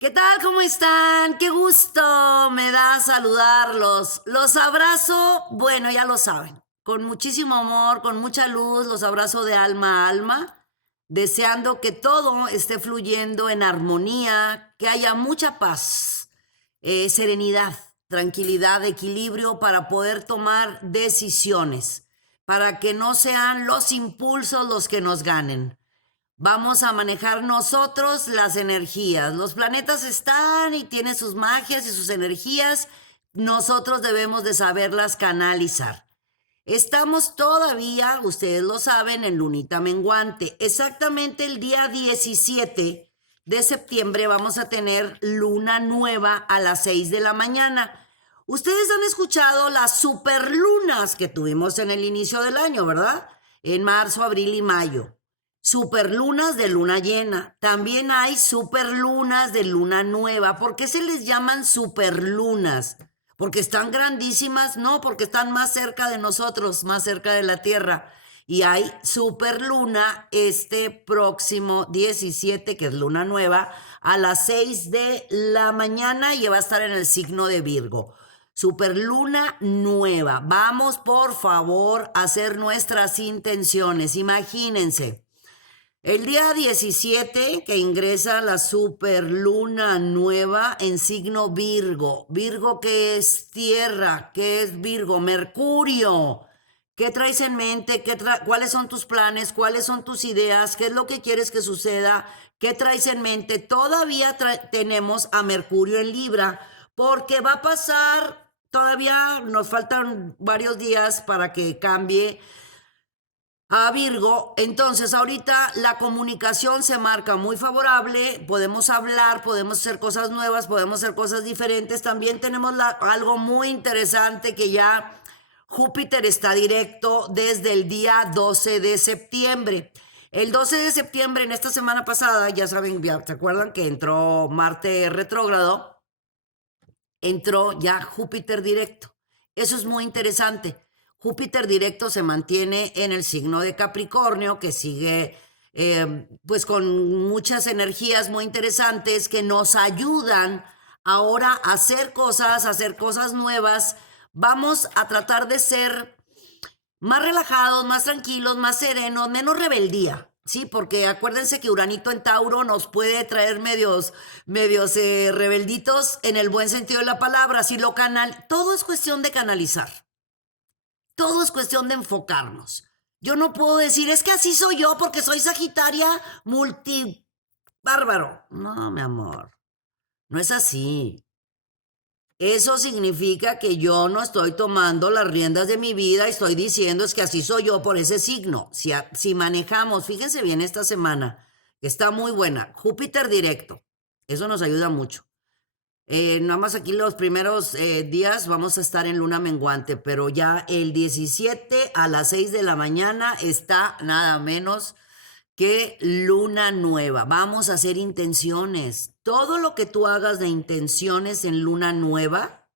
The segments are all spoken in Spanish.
¿Qué tal? ¿Cómo están? Qué gusto me da saludarlos. Los abrazo, bueno, ya lo saben, con muchísimo amor, con mucha luz, los abrazo de alma a alma, deseando que todo esté fluyendo en armonía, que haya mucha paz, serenidad, tranquilidad, equilibrio para poder tomar decisiones, para que no sean los impulsos los que nos ganen. Vamos a manejar nosotros las energías. Los planetas están y tienen sus magias y sus energías. Nosotros debemos de saberlas canalizar. Estamos todavía, ustedes lo saben, en lunita menguante. Exactamente el día 17 de septiembre vamos a tener luna nueva a las 6 de la mañana. Ustedes han escuchado las superlunas que tuvimos en el inicio del año, ¿verdad? En marzo, abril y mayo. Superlunas de luna llena. También hay superlunas de luna nueva. ¿Por qué se les llaman superlunas? ¿Porque están grandísimas? No, porque están más cerca de nosotros, más cerca de la Tierra. Y hay superluna este próximo 17, que es luna nueva, a las 6 de la mañana y va a estar en el signo de Virgo. Superluna nueva. Vamos, por favor, a hacer nuestras intenciones. Imagínense. El día 17 que ingresa la superluna nueva en signo Virgo. Virgo, que es tierra, que es Virgo, Mercurio. ¿Qué traes en mente? ¿Cuáles son tus planes? ¿Cuáles son tus ideas? ¿Qué es lo que quieres que suceda? ¿Qué traes en mente? Todavía tenemos a Mercurio en Libra, porque va a pasar, todavía nos faltan varios días para que cambie a Virgo. Entonces, ahorita la comunicación se marca muy favorable, podemos hablar, podemos hacer cosas nuevas, podemos hacer cosas diferentes. También tenemos algo muy interesante que ya Júpiter está directo desde el día 12 de septiembre. El 12 de septiembre, en esta semana pasada, ya saben, ¿se acuerdan que entró Marte retrógrado? Entró ya Júpiter directo. Eso es muy interesante. Júpiter directo se mantiene en el signo de Capricornio, que sigue pues con muchas energías muy interesantes que nos ayudan ahora a hacer cosas nuevas. Vamos a tratar de ser más relajados, más tranquilos, más serenos, menos rebeldía. Sí, porque acuérdense que Uranito en Tauro nos puede traer medios rebelditos en el buen sentido de la palabra. Si lo todo es cuestión de canalizar, todo es cuestión de enfocarnos. Yo no puedo decir, es que así soy yo porque soy Sagitaria multi bárbaro. No, mi amor, no es así. Eso significa que yo no estoy tomando las riendas de mi vida y estoy diciendo es que así soy yo por ese signo. Si manejamos, fíjense bien esta semana, que está muy buena, Júpiter directo, eso nos ayuda mucho. Nada más aquí los primeros días vamos a estar en luna menguante, pero ya el 17 a las 6 de la mañana está nada menos que luna nueva. Vamos a hacer intenciones. Todo lo que tú hagas de intenciones en luna nueva,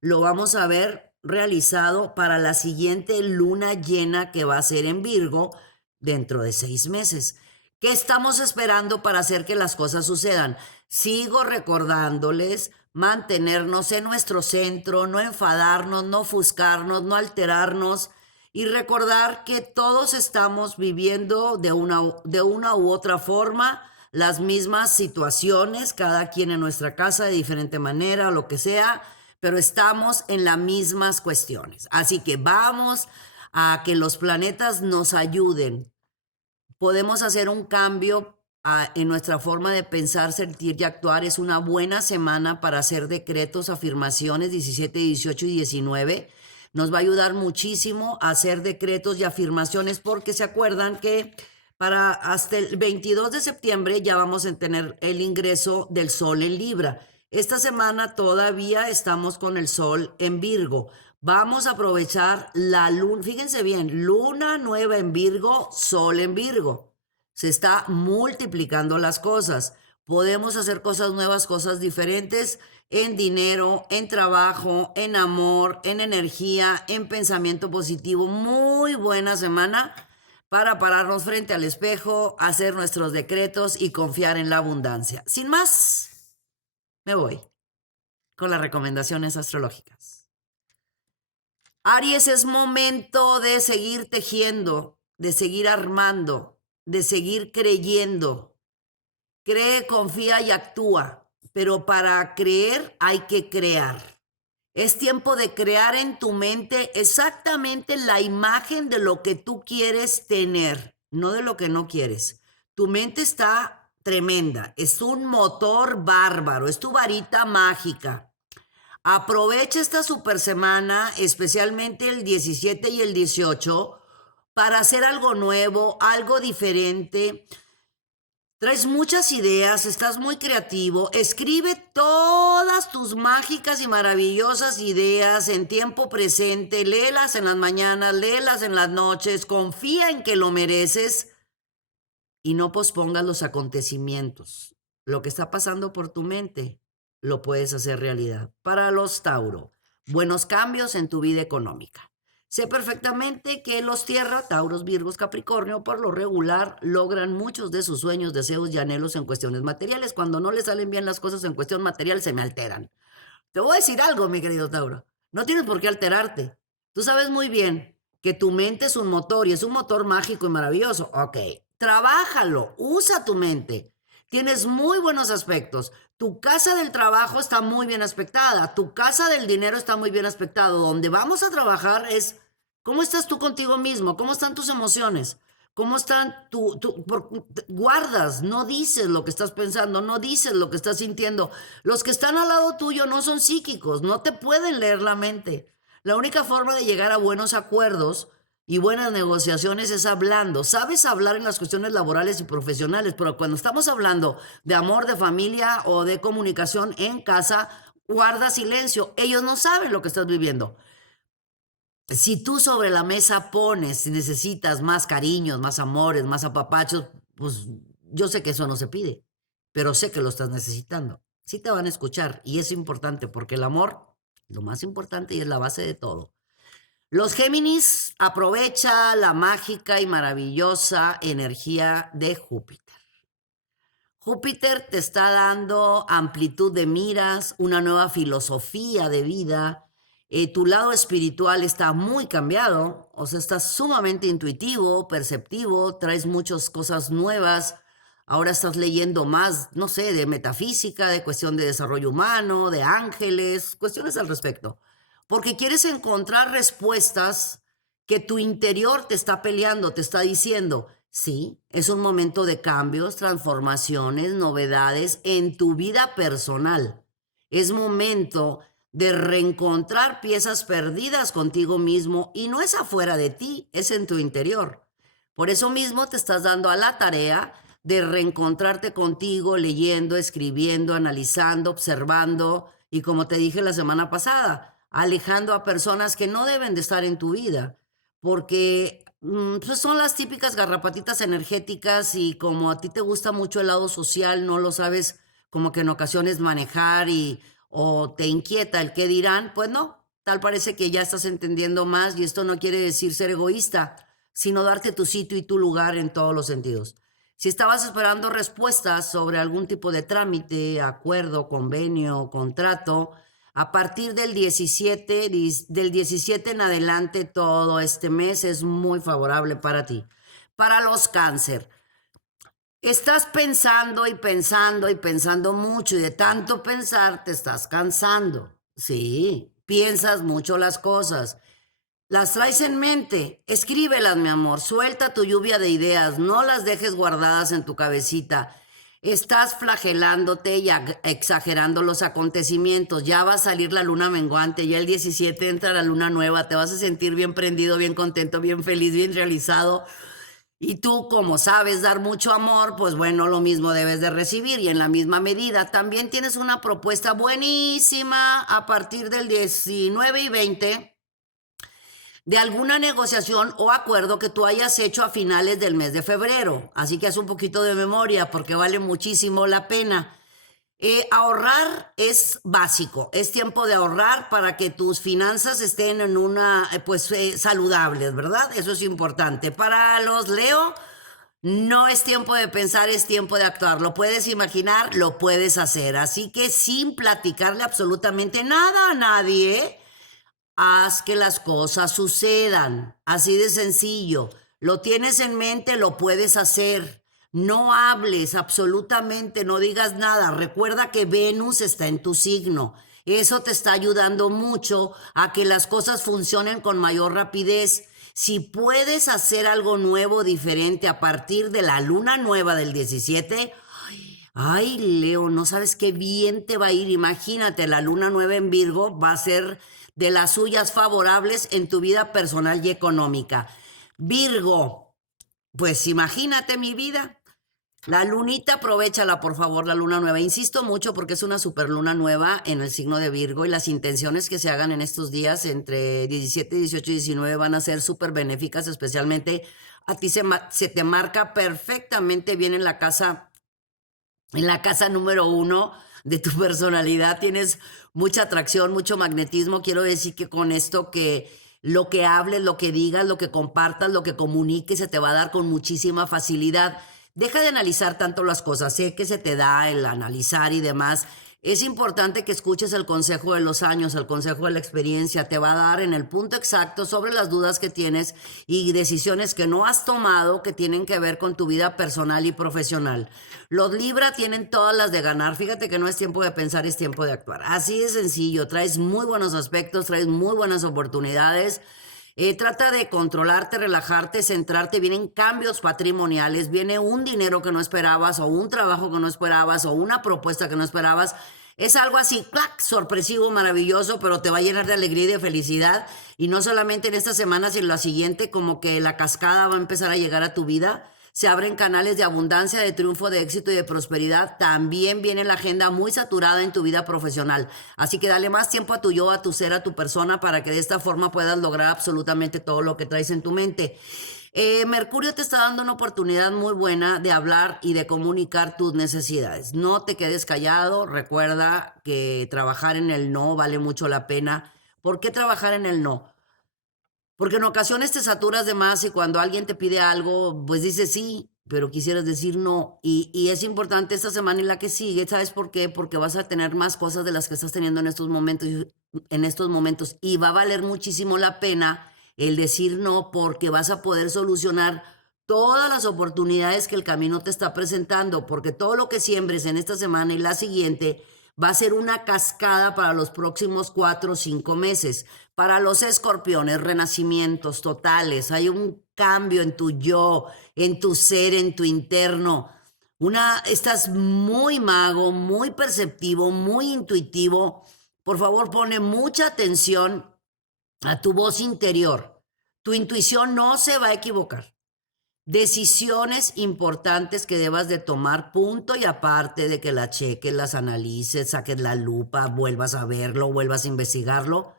lo vamos a ver realizado para la siguiente luna llena que va a ser en Virgo dentro de 6 meses. ¿Qué estamos esperando para hacer que las cosas sucedan? Sigo recordándoles mantenernos en nuestro centro, no enfadarnos, no ofuscarnos, no alterarnos y recordar que todos estamos viviendo de una u otra forma las mismas situaciones, cada quien en nuestra casa de diferente manera, lo que sea, pero estamos en las mismas cuestiones. Así que vamos a que los planetas nos ayuden. Podemos hacer un cambio en nuestra forma de pensar, sentir y actuar. Es una buena semana para hacer decretos, afirmaciones 17, 18 y 19. Nos va a ayudar muchísimo a hacer decretos y afirmaciones porque se acuerdan que para hasta el 22 de septiembre ya vamos a tener el ingreso del Sol en Libra. Esta semana todavía estamos con el Sol en Virgo. Vamos a aprovechar la luna, fíjense bien, luna nueva en Virgo, Sol en Virgo. Se está multiplicando las cosas. Podemos hacer cosas nuevas, cosas diferentes en dinero, en trabajo, en amor, en energía, en pensamiento positivo. Muy buena semana para pararnos frente al espejo, hacer nuestros decretos y confiar en la abundancia. Sin más. Me voy con las recomendaciones astrológicas. Aries, es momento de seguir tejiendo, de seguir armando, de seguir creyendo. Cree, confía y actúa, pero para creer hay que crear. Es tiempo de crear en tu mente exactamente la imagen de lo que tú quieres tener, no de lo que no quieres. Tu mente está tremenda, es un motor bárbaro, es tu varita mágica. Aprovecha esta super semana, especialmente el 17 y el 18, para hacer algo nuevo, algo diferente. Traes muchas ideas, estás muy creativo. Escribe todas tus mágicas y maravillosas ideas en tiempo presente. Léelas en las mañanas, léelas en las noches. Confía en que lo mereces y no pospongas los acontecimientos. Lo que está pasando por tu mente lo puedes hacer realidad. Para los Tauro, buenos cambios en tu vida económica. Sé perfectamente que los Tierra, Tauros, Virgos, Capricornio, por lo regular, logran muchos de sus sueños, deseos y anhelos en cuestiones materiales. Cuando no les salen bien las cosas en cuestión material, se me alteran. Te voy a decir algo, mi querido Tauro. No tienes por qué alterarte. Tú sabes muy bien que tu mente es un motor y es un motor mágico y maravilloso. Ok, trabájalo, usa tu mente. Tienes muy buenos aspectos. Tu casa del trabajo está muy bien aspectada. Tu casa del dinero está muy bien aspectado. Donde vamos a trabajar es cómo estás tú contigo mismo, cómo están tus emociones. ¿Cómo están guardas, no dices lo que estás pensando, no dices lo que estás sintiendo? Los que están al lado tuyo no son psíquicos, no te pueden leer la mente. La única forma de llegar a buenos acuerdos y buenas negociaciones es hablando. Sabes hablar en las cuestiones laborales y profesionales, pero cuando estamos hablando de amor, de familia o de comunicación en casa, guarda silencio. Ellos no saben lo que estás viviendo. Si tú sobre la mesa pones, si necesitas más cariños, más amores, más apapachos, pues yo sé que eso no se pide, pero sé que lo estás necesitando. Sí te van a escuchar y es importante porque el amor, lo más importante y es la base de todo. Los Géminis, aprovecha la mágica y maravillosa energía de Júpiter. Júpiter te está dando amplitud de miras, una nueva filosofía de vida. Tu lado espiritual está muy cambiado, o sea, estás sumamente intuitivo, perceptivo, traes muchas cosas nuevas. Ahora estás leyendo más, no sé, de metafísica, de cuestión de desarrollo humano, de ángeles, cuestiones al respecto. Porque quieres encontrar respuestas que tu interior te está peleando, te está diciendo. Sí, es un momento de cambios, transformaciones, novedades en tu vida personal. Es momento de reencontrar piezas perdidas contigo mismo y no es afuera de ti, es en tu interior. Por eso mismo te estás dando a la tarea de reencontrarte contigo, leyendo, escribiendo, analizando, observando y como te dije la semana pasada, alejando a personas que no deben de estar en tu vida, porque pues son las típicas garrapatitas energéticas y como a ti te gusta mucho el lado social, no lo sabes como que en ocasiones manejar y o te inquieta el qué dirán, pues no, tal parece que ya estás entendiendo más y esto no quiere decir ser egoísta, sino darte tu sitio y tu lugar en todos los sentidos. Si estabas esperando respuestas sobre algún tipo de trámite, acuerdo, convenio, contrato, a partir del 17 en adelante, todo este mes es muy favorable para ti. Para los cáncer, estás pensando y pensando y pensando mucho y de tanto pensar te estás cansando. Sí, piensas mucho las cosas. Las traes en mente, escríbelas, mi amor, suelta tu lluvia de ideas, no las dejes guardadas en tu cabecita. Estás flagelándote y exagerando los acontecimientos. Ya va a salir la luna menguante, ya el 17 entra la luna nueva, te vas a sentir bien prendido, bien contento, bien feliz, bien realizado. Y tú, como sabes dar mucho amor, pues bueno, lo mismo debes de recibir y en la misma medida. También tienes una propuesta buenísima a partir del 19 y 20 de alguna negociación o acuerdo que tú hayas hecho a finales del mes de febrero. Así que haz un poquito de memoria porque vale muchísimo la pena. Ahorrar es básico, es tiempo de ahorrar para que tus finanzas estén en una, saludables, ¿verdad? Eso es importante. Para los Leo, No es tiempo de pensar, es tiempo de actuar. Lo puedes imaginar, lo puedes hacer. Así que sin platicarle absolutamente nada a nadie, haz que las cosas sucedan. Así de sencillo. Lo tienes en mente, lo puedes hacer. No hables absolutamente, no digas nada. Recuerda que Venus está en tu signo. Eso te está ayudando mucho a que las cosas funcionen con mayor rapidez. Si puedes hacer algo nuevo, diferente a partir de la luna nueva del 17, ay, Leo, no sabes qué bien te va a ir. Imagínate, la luna nueva en Virgo va a ser de las suyas favorables en tu vida personal y económica. Virgo, pues imagínate mi vida. La lunita, aprovéchala, por favor, la luna nueva. Insisto mucho porque es una super luna nueva en el signo de Virgo y las intenciones que se hagan en estos días entre 17, 18 y 19 van a ser súper benéficas, especialmente a ti se te marca perfectamente bien en la casa número 1 de tu personalidad. Tienes mucha atracción, mucho magnetismo. Quiero decir que con esto que lo que hables, lo que digas, lo que compartas, lo que comuniques, se te va a dar con muchísima facilidad. Deja de analizar tanto las cosas. Sé que se te da el analizar y demás. Es importante que escuches el consejo de los años, el consejo de la experiencia. Te va a dar en el punto exacto sobre las dudas que tienes y decisiones que no has tomado que tienen que ver con tu vida personal y profesional. Los Libra tienen todas las de ganar. Fíjate que no es tiempo de pensar, es tiempo de actuar. Así de sencillo. Traes muy buenos aspectos, traes muy buenas oportunidades. Trata de controlarte, relajarte, centrarte. Vienen cambios patrimoniales, viene un dinero que no esperabas o un trabajo que no esperabas o una propuesta que no esperabas. Es algo así, clac, sorpresivo, maravilloso, pero te va a llenar de alegría y de felicidad. Y no solamente en esta semana, sino en la siguiente, como que la cascada va a empezar a llegar a tu vida. Se abren canales de abundancia, de triunfo, de éxito y de prosperidad. También viene la agenda muy saturada en tu vida profesional. Así que dale más tiempo a tu yo, a tu ser, a tu persona, para que de esta forma puedas lograr absolutamente todo lo que traes en tu mente. Mercurio te está dando una oportunidad muy buena de hablar y de comunicar tus necesidades. No te quedes callado. Recuerda que trabajar en el no vale mucho la pena. ¿Por qué trabajar en el no? Porque en ocasiones te saturas de más y cuando alguien te pide algo, pues dices sí, pero quisieras decir no. Y es importante esta semana y la que sigue, ¿sabes por qué? Porque vas a tener más cosas de las que estás teniendo en estos momentos, y va a valer muchísimo la pena el decir no porque vas a poder solucionar todas las oportunidades que el camino te está presentando, porque todo lo que siembres en esta semana y la siguiente va a ser una cascada para los próximos 4 o 5 meses. Para los escorpiones, renacimientos totales. Hay un cambio en tu yo, en tu ser, en tu interno. Estás muy mago, muy perceptivo, muy intuitivo. Por favor, pone mucha atención a tu voz interior. Tu intuición no se va a equivocar. Decisiones importantes que debas de tomar, punto y aparte de que las cheques, las analices, saques la lupa, vuelvas a verlo, vuelvas a investigarlo.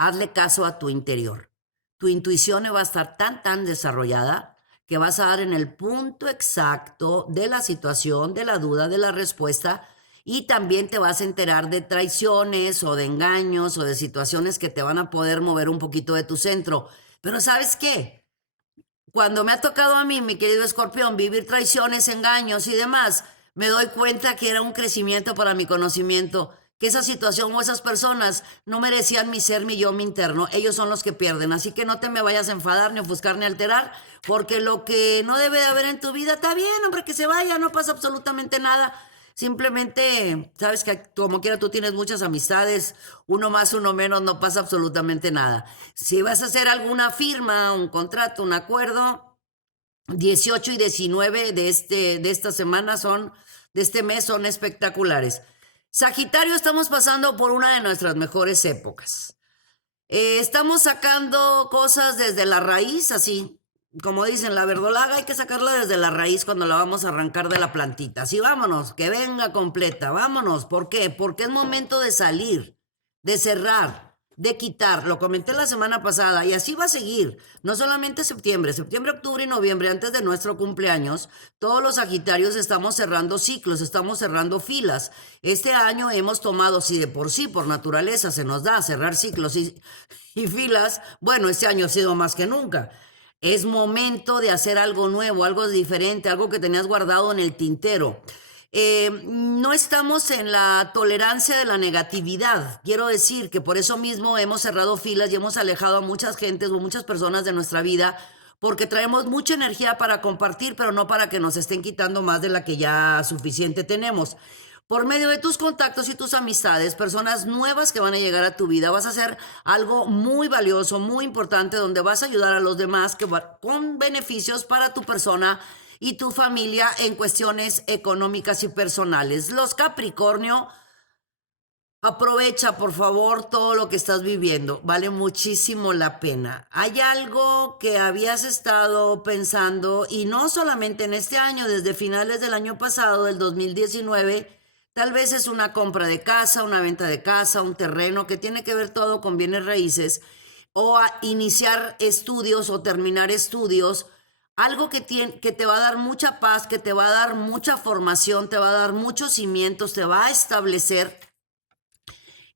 Hazle caso a tu interior. Tu intuición va a estar tan desarrollada que vas a dar en el punto exacto de la situación, de la duda, de la respuesta, y también te vas a enterar de traiciones o de engaños o de situaciones que te van a poder mover un poquito de tu centro. Pero ¿sabes qué? Cuando me ha tocado a mí, mi querido escorpión, vivir traiciones, engaños y demás, me doy cuenta que era un crecimiento para mi conocimiento, que esa situación o esas personas no merecían mi ser, mi yo, mi interno. Ellos son los que pierden. Así que no te me vayas a enfadar, ni ofuscar, ni alterar, porque lo que no debe de haber en tu vida está bien, hombre, que se vaya, no pasa absolutamente nada. Simplemente, sabes que como quiera tú tienes muchas amistades, uno más, uno menos, no pasa absolutamente nada. Si vas a hacer alguna firma, un contrato, un acuerdo, 18 y 19 de esta semana de este mes son espectaculares. Sagitario, estamos pasando por una de nuestras mejores épocas. Estamos sacando cosas desde la raíz, así. Como dicen, la verdolaga hay que sacarla desde la raíz cuando la vamos a arrancar de la plantita. Así vámonos, que venga completa, vámonos. ¿Por qué? Porque es momento de salir, de cerrar, de quitar. Lo comenté la semana pasada y así va a seguir. No solamente septiembre, octubre y noviembre, antes de nuestro cumpleaños, todos los sagitarios estamos cerrando ciclos, estamos cerrando filas. Este año hemos tomado, si de por sí, por naturaleza, se nos da cerrar ciclos y filas, bueno, este año ha sido más que nunca. Es momento de hacer algo nuevo, algo diferente, algo que tenías guardado en el tintero. No estamos en la tolerancia de la negatividad. Quiero decir que por eso mismo hemos cerrado filas y hemos alejado a muchas gentes o muchas personas de nuestra vida porque traemos mucha energía para compartir, pero no para que nos estén quitando más de la que ya suficiente tenemos. Por medio de tus contactos y tus amistades, personas nuevas que van a llegar a tu vida, vas a hacer algo muy valioso, muy importante, donde vas a ayudar a los demás con beneficios para tu persona y tu familia en cuestiones económicas y personales. Los Capricornio, aprovecha por favor todo lo que estás viviendo, vale muchísimo la pena. Hay algo que habías estado pensando y no solamente en este año, desde finales del año pasado, del 2019, tal vez es una compra de casa, una venta de casa, un terreno que tiene que ver todo con bienes raíces o a iniciar estudios o terminar estudios. Algo que te va a dar mucha paz, que te va a dar mucha formación, te va a dar muchos cimientos, te va a establecer.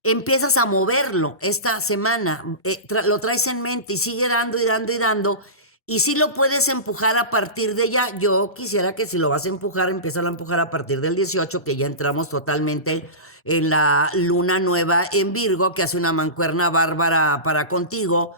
Empiezas a moverlo esta semana, lo traes en mente y sigue dando y dando y dando, y si lo puedes empujar a partir de ya. Yo quisiera que si lo vas a empujar, empieza a empujar a partir del 18, que ya entramos totalmente en la luna nueva en Virgo, que hace una mancuerna bárbara para contigo,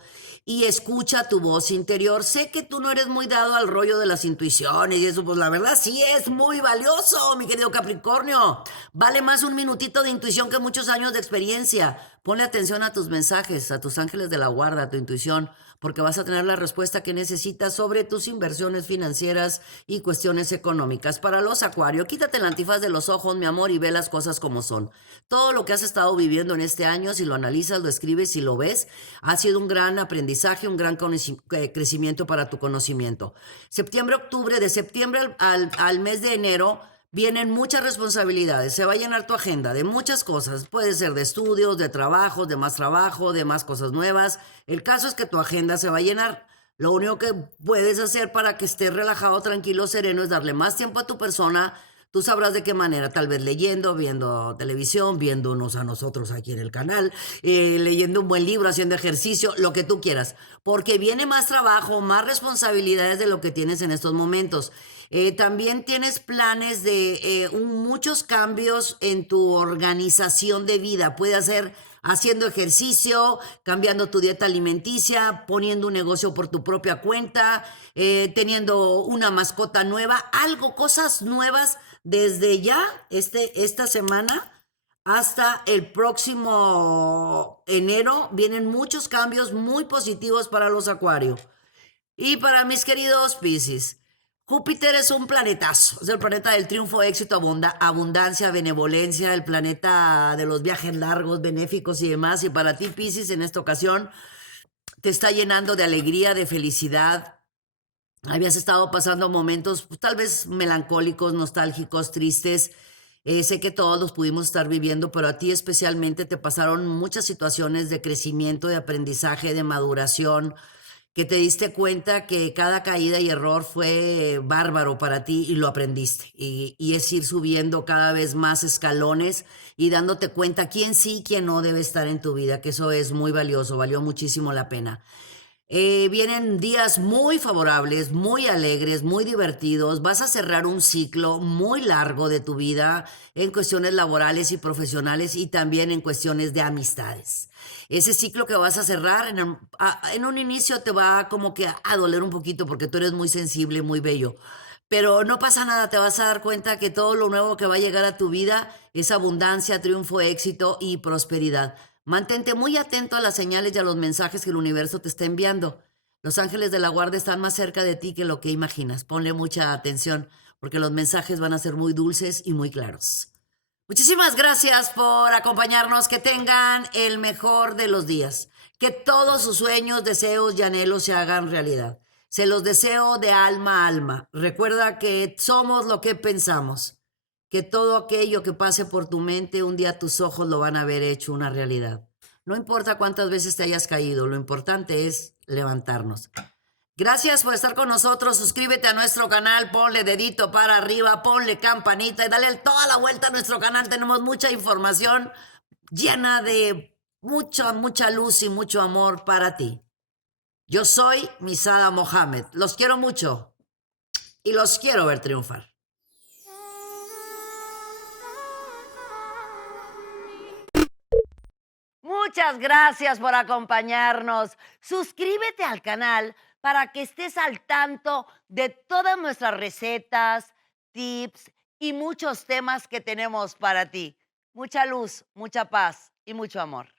y escucha tu voz interior. Sé que tú no eres muy dado al rollo de las intuiciones y eso, pues la verdad sí es muy valioso, mi querido Capricornio. Vale más un minutito de intuición que muchos años de experiencia. Ponle atención a tus mensajes, a tus ángeles de la guarda, a tu intuición, porque vas a tener la respuesta que necesitas sobre tus inversiones financieras y cuestiones económicas. Para los Acuario, quítate el antifaz de los ojos, mi amor, y ve las cosas como son. Todo lo que has estado viviendo en este año, si lo analizas, lo escribes y lo ves, ha sido un gran aprendizaje, un gran crecimiento para tu conocimiento. Septiembre, octubre, de septiembre al mes de enero, vienen muchas responsabilidades. Se va a llenar tu agenda de muchas cosas. Puede ser de estudios, de trabajo, de más cosas nuevas. El caso es que tu agenda se va a llenar. Lo único que puedes hacer para que estés relajado, tranquilo, sereno, es darle más tiempo a tu persona. Tú sabrás de qué manera, tal vez leyendo, viendo televisión, viéndonos a nosotros aquí en el canal, leyendo un buen libro, haciendo ejercicio, lo que tú quieras, porque viene más trabajo, más responsabilidades de lo que tienes en estos momentos. También tienes planes de muchos cambios en tu organización de vida. Puede ser haciendo ejercicio, cambiando tu dieta alimenticia, poniendo un negocio por tu propia cuenta, teniendo una mascota nueva, algo, cosas nuevas desde ya, esta semana. Hasta el próximo enero vienen muchos cambios muy positivos para los Acuario. Y para mis queridos Piscis, Júpiter es un planetazo, es el planeta del triunfo, éxito, abundancia, benevolencia, el planeta de los viajes largos, benéficos y demás. Y para ti, Piscis, en esta ocasión te está llenando de alegría, de felicidad. Habías estado pasando momentos pues, tal vez melancólicos, nostálgicos, tristes. Sé que todos los pudimos estar viviendo, pero a ti especialmente te pasaron muchas situaciones de crecimiento, de aprendizaje, de maduración, que te diste cuenta que cada caída y error fue bárbaro para ti y lo aprendiste. Y es ir subiendo cada vez más escalones y dándote cuenta quién sí, quién no debe estar en tu vida, que eso es muy valioso, valió muchísimo la pena. Vienen días muy favorables, muy alegres, muy divertidos. Vas a cerrar un ciclo muy largo de tu vida en cuestiones laborales y profesionales y también en cuestiones de amistades. Ese ciclo que vas a cerrar en un inicio te va como que a doler un poquito porque tú eres muy sensible, muy bello. Pero no pasa nada, te vas a dar cuenta que todo lo nuevo que va a llegar a tu vida es abundancia, triunfo, éxito y prosperidad. Mantente muy atento a las señales y a los mensajes que el universo te está enviando. Los ángeles de la guardia están más cerca de ti que lo que imaginas. Ponle mucha atención porque los mensajes van a ser muy dulces y muy claros. Muchísimas gracias por acompañarnos. Que tengan el mejor de los días. Que todos sus sueños, deseos y anhelos se hagan realidad. Se los deseo de alma a alma. Recuerda que somos lo que pensamos. Que todo aquello que pase por tu mente, un día tus ojos lo van a ver hecho una realidad. No importa cuántas veces te hayas caído, lo importante es levantarnos. Gracias por estar con nosotros. Suscríbete a nuestro canal, ponle dedito para arriba, ponle campanita y dale toda la vuelta a nuestro canal. Tenemos mucha información llena de mucha luz y mucho amor para ti. Yo soy Misada Mohamed. Los quiero mucho y los quiero ver triunfar. Muchas gracias por acompañarnos. Suscríbete al canal para que estés al tanto de todas nuestras recetas, tips y muchos temas que tenemos para ti. Mucha luz, mucha paz y mucho amor.